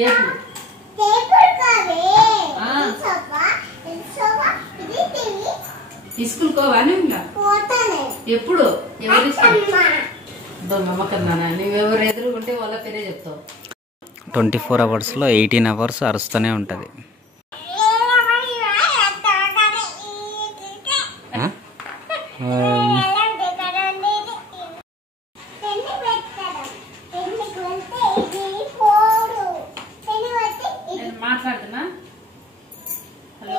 టేపులు school కోవాని ఎప్పుడు ఎవరి నమ్మకన్నా నువ్వెవరు ఎదురుకుంటే వాళ్ళ పేరే చెప్తావు. 24 అవర్స్లో 18 అవర్స్ అరుస్తూనే ఉంటుంది. మాట్లాడుతున్నా. హలో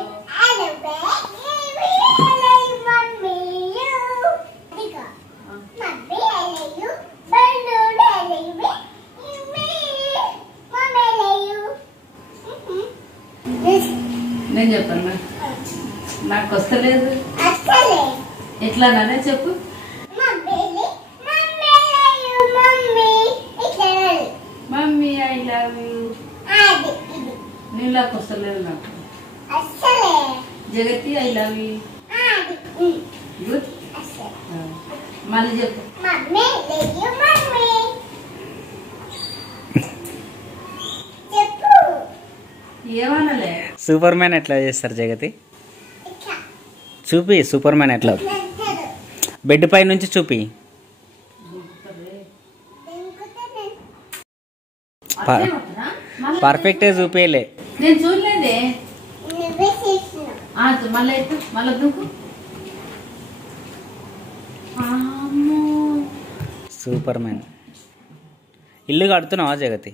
నేను చెప్పాను నాకు వస్తలేదు. ఎట్లా నానే చెప్పు. Mummy I love you. నీళ్ళకి వస్తలేదు నాకు. జగతి ఐ లవ్ యూ. గుడ్. మళ్ళీ చెప్పు. ఏమనలే. సూపర్ మ్యాన్ ఎట్లా చేస్తారు జగతి? చూపి సూపర్ మ్యాన్ ఎట్లా. బెడ్ పై నుంచి చూపి. పర్ఫెక్ట్ చూపేలే. నేను చూడలేదే. మళ్ళీ మళ్ళీ దూకు. Super man. ఇల్లు కడుతున్నావా జగతి?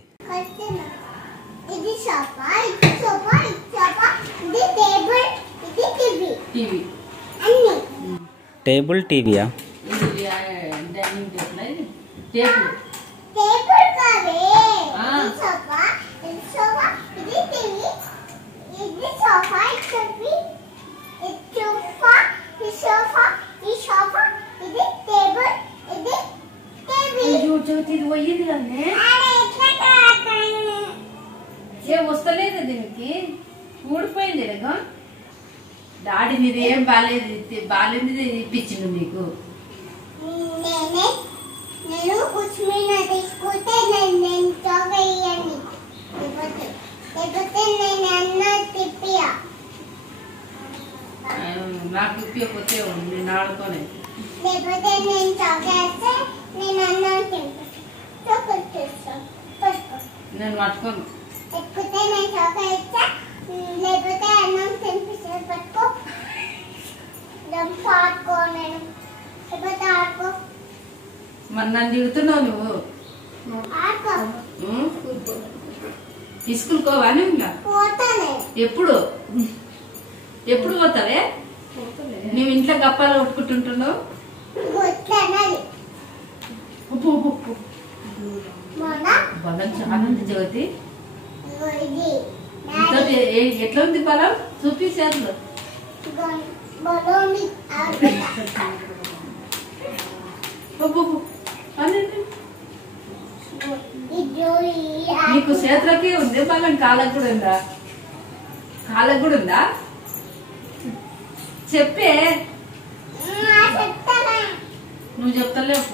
టేబుల్ టీవీయా? పోయింది కానీ ఏం వస్తలేదు. దీనికి ఊడిపోయింది. డాడీ నీది ఏం బాగాలేదు ఇప్పించిండు నీకు. నాకు ఇప్పకపోతే నేను ఆడుకోనే. నేను పట్టుకోను. మరి నన్ను తిడుతున్నావు నువ్వు. స్కూల్ కోవాని ఎప్పుడు ఎప్పుడు పోతావే? నువ్వు ఇంట్లో గప్పాలు కొట్టుకుంటుంటున్నావు. బలం చాలా ఉంది జగతి. ఎట్లా ఉంది బలం? చూపి చేతులు. నీకు చేతులకి ఉంది బలం. కాళ్ళకు కూడా ఉందా? కాళ్ళకు కూడా ఉందా? చెప్పే. నువ్వు చెప్తలేవు.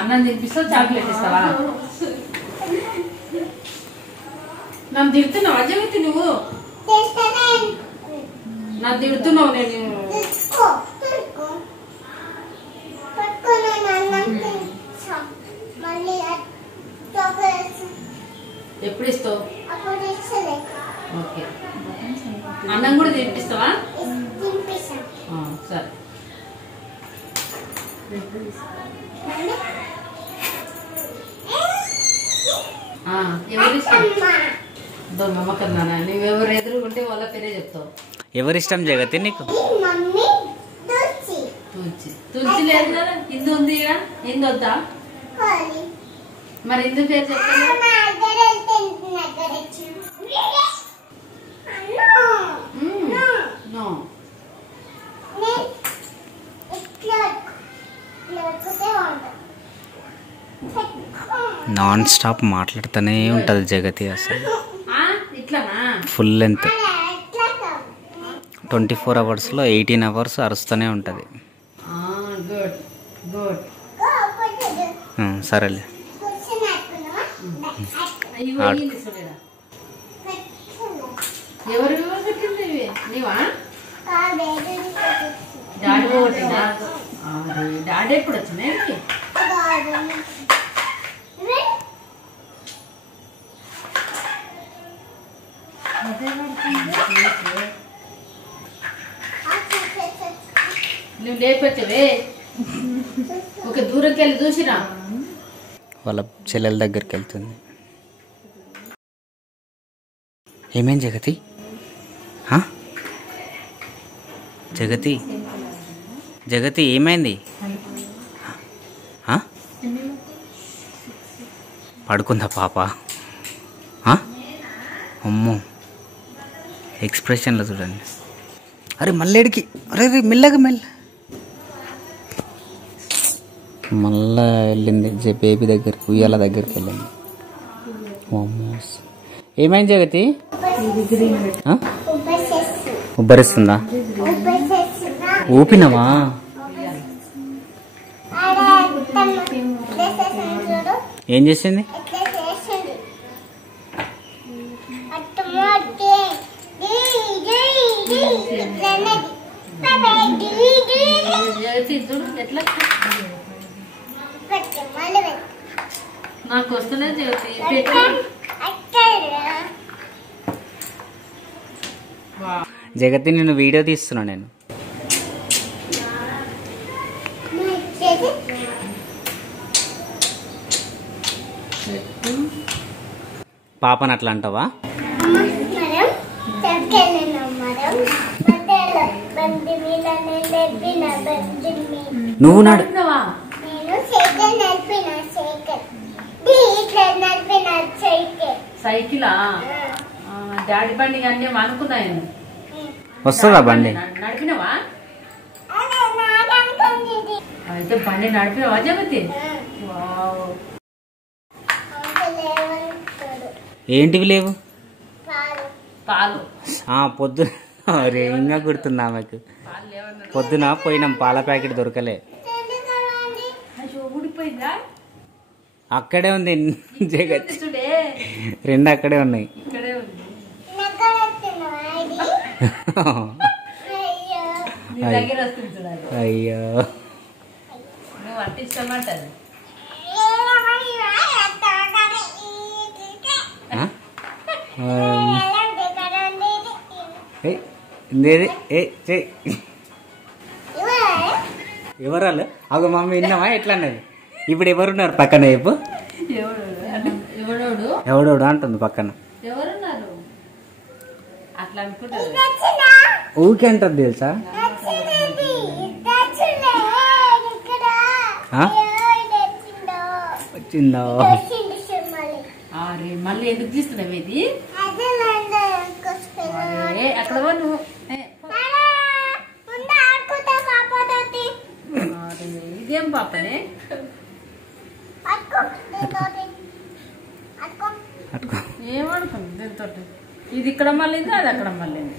అన్నం తినిపిస్తావు, చాక్లెట్ ఇస్తావా? నన్ను తిడుతున్నావా జగతి? నువ్వు నన్ను తిడుతున్నావు. నేను ఎప్పుడు ఇస్తావు? ఓకే. అన్నం కూడా తినిపిస్తావా? సరే. నమ్మకన్నా నువ్వెవరు ఎదురుకుంటే వాళ్ళ పేరే చెప్తావు. ఎవరిష్టం జగతి నీకు? తులసి లేదు కదా. ఇందు ఉంది. ఇందు వద్దా? మరి ఇందు పేరు చెప్తాను. నాన్ స్టాప్ మాట్లాడుతూనే ఉంటుంది జగతి. అసలు ఫుల్ లెంత్ 24 అవర్స్లో 18 అవర్స్ అరుస్తూనే ఉంటుంది. గుడ్. సరేలే. ఎవరు కట్టింది నీవా? డాడీ కొట్టిందా? డాడీ ఎప్పుడు వచ్చినాయి? నువ్వు లేకపోతే ఒక దూరంకి వెళ్ళి చూసిరా. వాళ్ళ చెల్లెల దగ్గరికి వెళ్తుంది. ఏమేం జగతి? జగతి జగతి ఏమైంది? పడుకుందా పాప? అమ్మో ఎక్స్ప్రెషన్లో చూడండి. అరే మళ్ళీడికి, అరే మెల్లగా మళ్ళా వెళ్ళింది బేబీ దగ్గరికి, ఉయ్యాల దగ్గరికి వెళ్ళింది. ఏమైంది జగతి? ఉబ్బరిస్తుందా? ఊపినవా? ఏం చేసింది? నాకు వస్తున్నా జగతి నేను వీడియో తీస్తున్నా. నేను పాపని అట్లా అంటావా? నువ్వు నడిపినవా? సైకిలా? డాడీ బండి అన్నీ అనుకున్నాను. వస్తుందా బండి? నడిపినవా? అయితే బండి నడిపినవా జగతి? ఏంటివి లేవు? పాలు. పొద్దున ఇంకా గుర్తుంది ఆమెకు. పొద్దున పోయినాం, పాల ప్యాకెట్ దొరకలే. అక్కడే ఉంది జగతి, 2 అక్కడే ఉన్నాయి. అయ్యో ఎవరాలు? అగో మమ్మీ విన్నావా ఎట్లా అన్నది? ఇప్పుడు ఎవరున్నారు పక్కన? చెప్పు. ఎవడోడు అంటుంది పక్కన. ఊకే అంటుంది తెలుసా? వచ్చిందో మళ్ళీ ఎందుకు తీస్తున్నావు? ఇది అక్కడ ఇదేం పాపనే? ఏమనుకుంది దీంతో? ఇది ఇక్కడ మళ్ళీంది, అది అక్కడ మళ్ళీంది.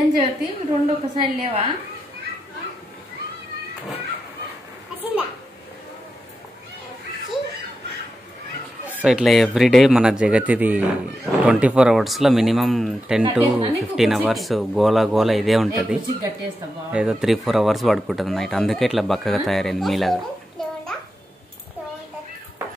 ఏం చేతి 2 ఒక సైడ్ లేవా? సో ఇట్లా ఎవ్రీడే మన జగతిది 24 అవర్స్లో మినిమం 10 to 15 అవర్స్ గోల ఇదే ఉంటుంది. ఏదో 3-4 అవర్స్ పడుకుంటుంది నైట్. అందుకే ఇట్లా బక్కగా తయారైంది మీలాగా.